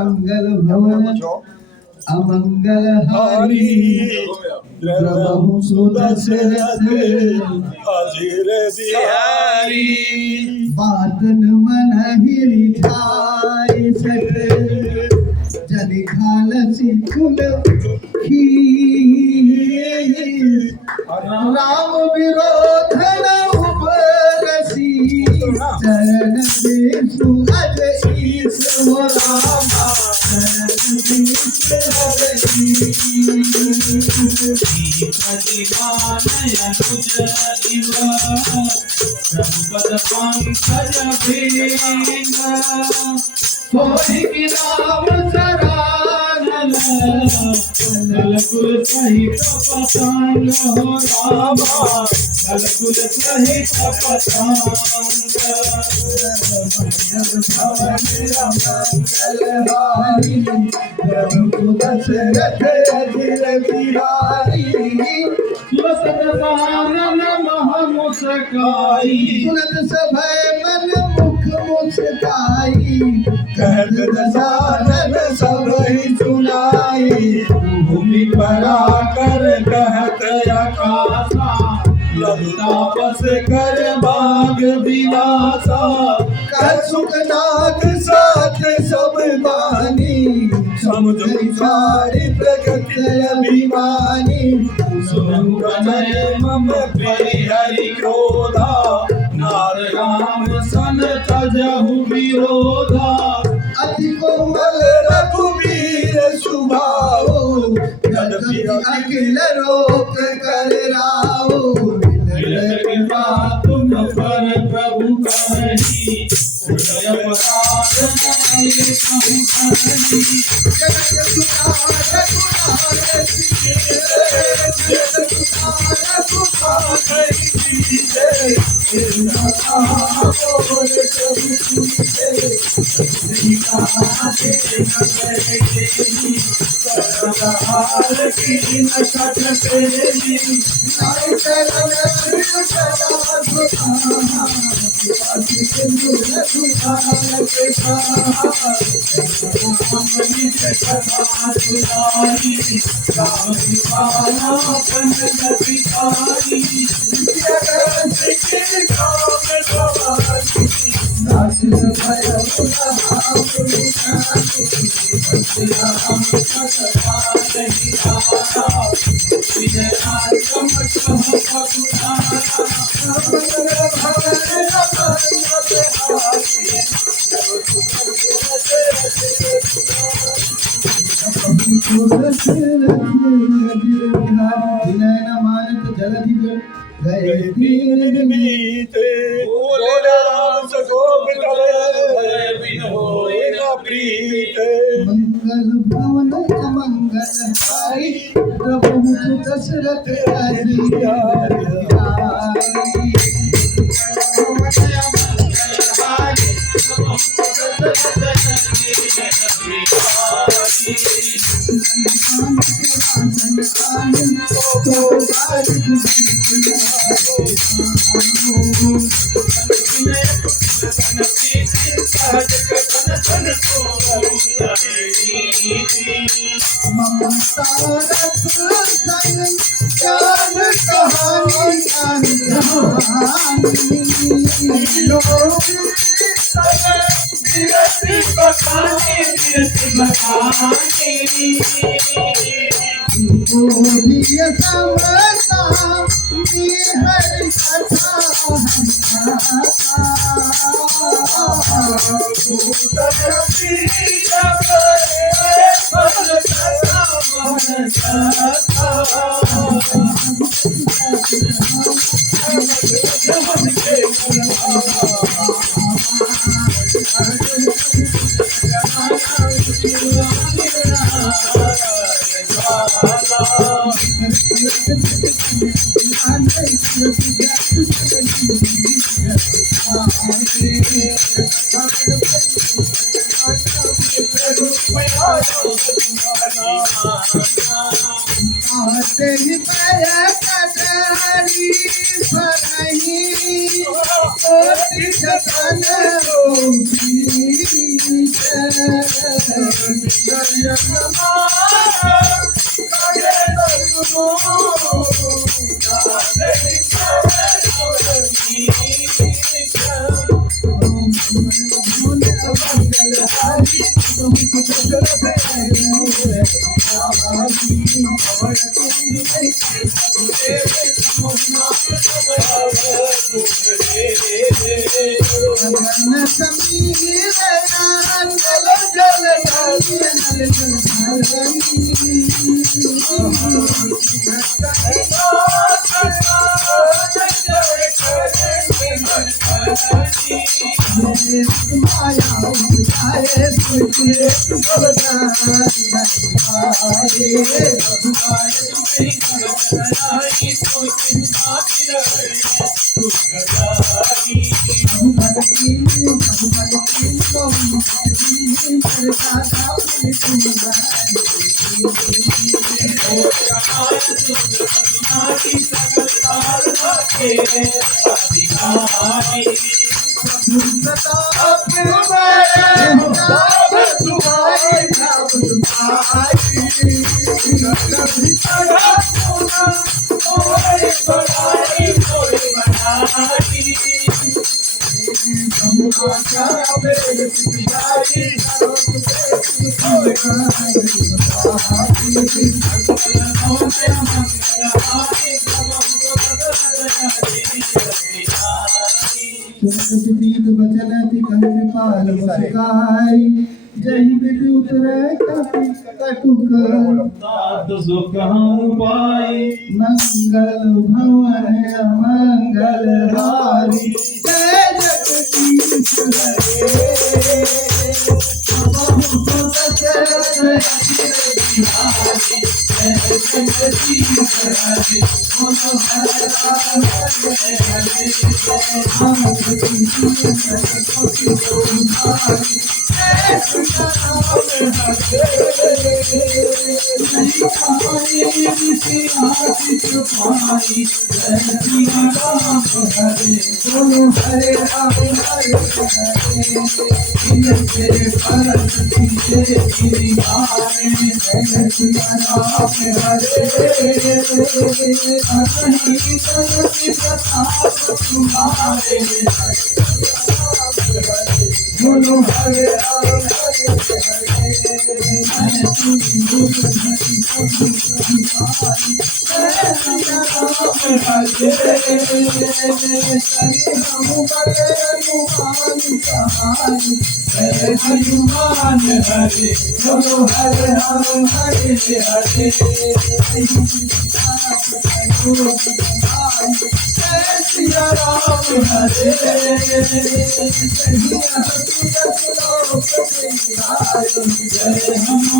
मंगल भवन अमंगल हारी द्रवहु सुदशरथ अजीर बिहारी बातन मन हिरि ठाई सट जन खालसी कुल राम विरोध न उपरसी चरण देशु अज ईश हो रामा चरण देशु अज रघुपद पंकज भेंगा कोई की राम सरानल कलकुल सहित पतंग हो रामा कलकुल सहित पतंग दशरथ अजिर बिहारी सुरत सानन मह मुस्काई सुनत सभय मन मुख मुस्काई कहत दशानन सबहि सुनाई भूमि परा कर कहत आकाशा ललिता बस कर बाग विलासा कर सुखनाथ साथ सब बानी समुद्र सारी प्रगत अभिमानी सुनु प्रणय मम हरि क्रोधा नार राम सन तजहु विरोधा अति कोमल रघुवीर सुभाओ यद्यपि अखिल रोक कर राओ कृपा तुम पर प्रभु करही उदय पराग नहीं कहु करही जगत सुखार गए तीन बीते बोले राम सको बिन होए न प्रीत मंगल भवन अमंगलहारी प्रभु दशरथ हरि ममता रस संग ज्ञान कहानी ज्ञान बोलिए समता हरि तेरी पैरी फरही कोटि जतन समीर बचन कृपाल मुस्काई जय विद्युत कटुक सुख हम पाए मंगल भवन मंगल हारी जय जगदीश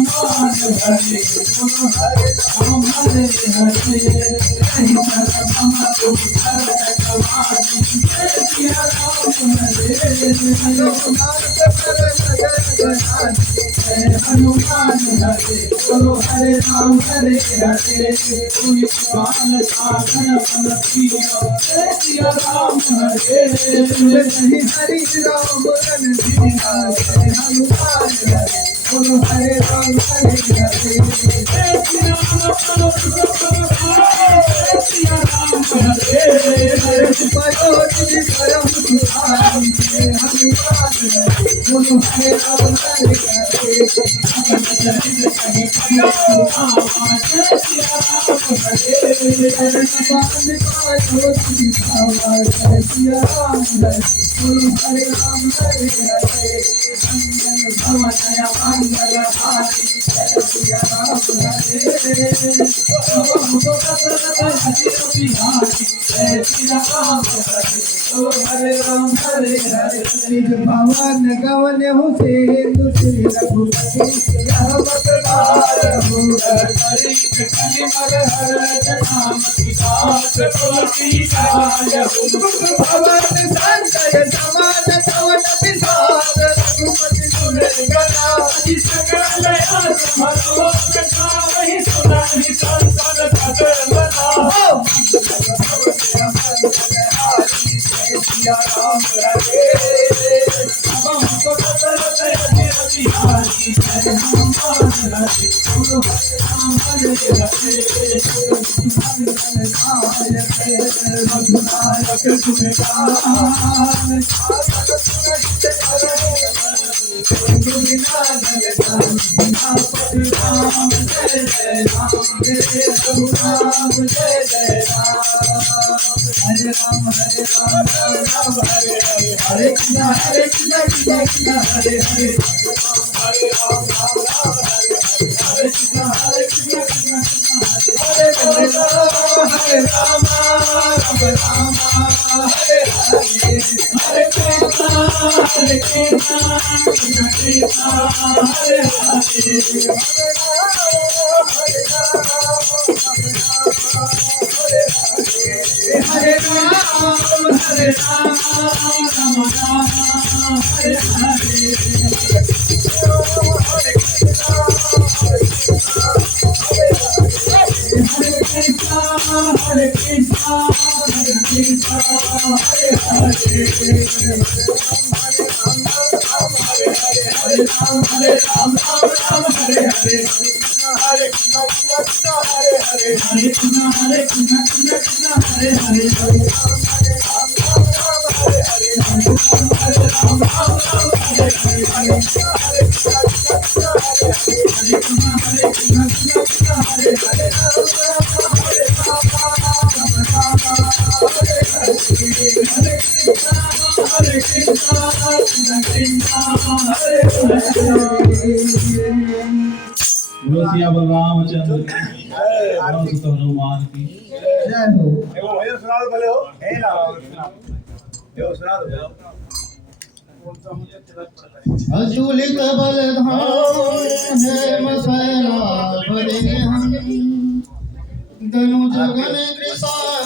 हनुमान हरे बोलो हरे राम हरे हरे सिया राम हरे हनुमान हरे बोलो हरे राम हरे हरे कोई पाल साधन बल प्रिय सिया राम हरे हरि राम बोलन दीना हनुमान हरे बोलो हरे राम हरे हरे सिया राम हरे पयोधि परम सुखाई हनुमान हरे बोलो हरे राम हरे हरे सिया राम हरे बोलो हरे राम हरे हरे भवनया मंगल हारी सिया राम हरे राम हरे हरे निज भवन गवन हो से तुझे रघुपति रामदार हो भवन संजय समान कवन विसार रघुपति सुन गना सिया राम हरे हरे कृष्णा हरे कृष्णा कृष्णा कृष्णा हरे हरे हरे राम राम राम हरे हरे कृष्णा हरे कृष्णा कृष्णा कृष्णा हरे हरे हरे राम राम राम हरे हरे हरे कृष्णा कृष्णा कृष्णा हरे हरे हरे राम हरे राम राम राम हरे हरे हरे कृष्णा हरे कृष्णा हरे हरे हरे राम राम राम हरे हरे हरे कृष्णा कृष्णा हरे हरे हरे कृष्णा कृष्णा कृष्णा हरे हरे हरे राम राम हरे हरे हरे कृष्णा कृष्णा कृष्णा हरे हरे हरे कृष्णा कृष्णा कृष्णा हरे हरे बोलो सियावर रामचंद्र की रामसुत हनुमान की जय हो अतुलित बलधाम है मसैला बड़े हम धनु जगन कृपाण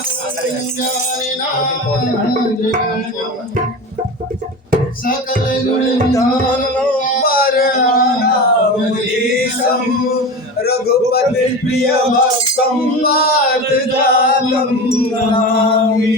सकल गुण विधान रघुपति प्रिय भक्तम वात जातम नमामि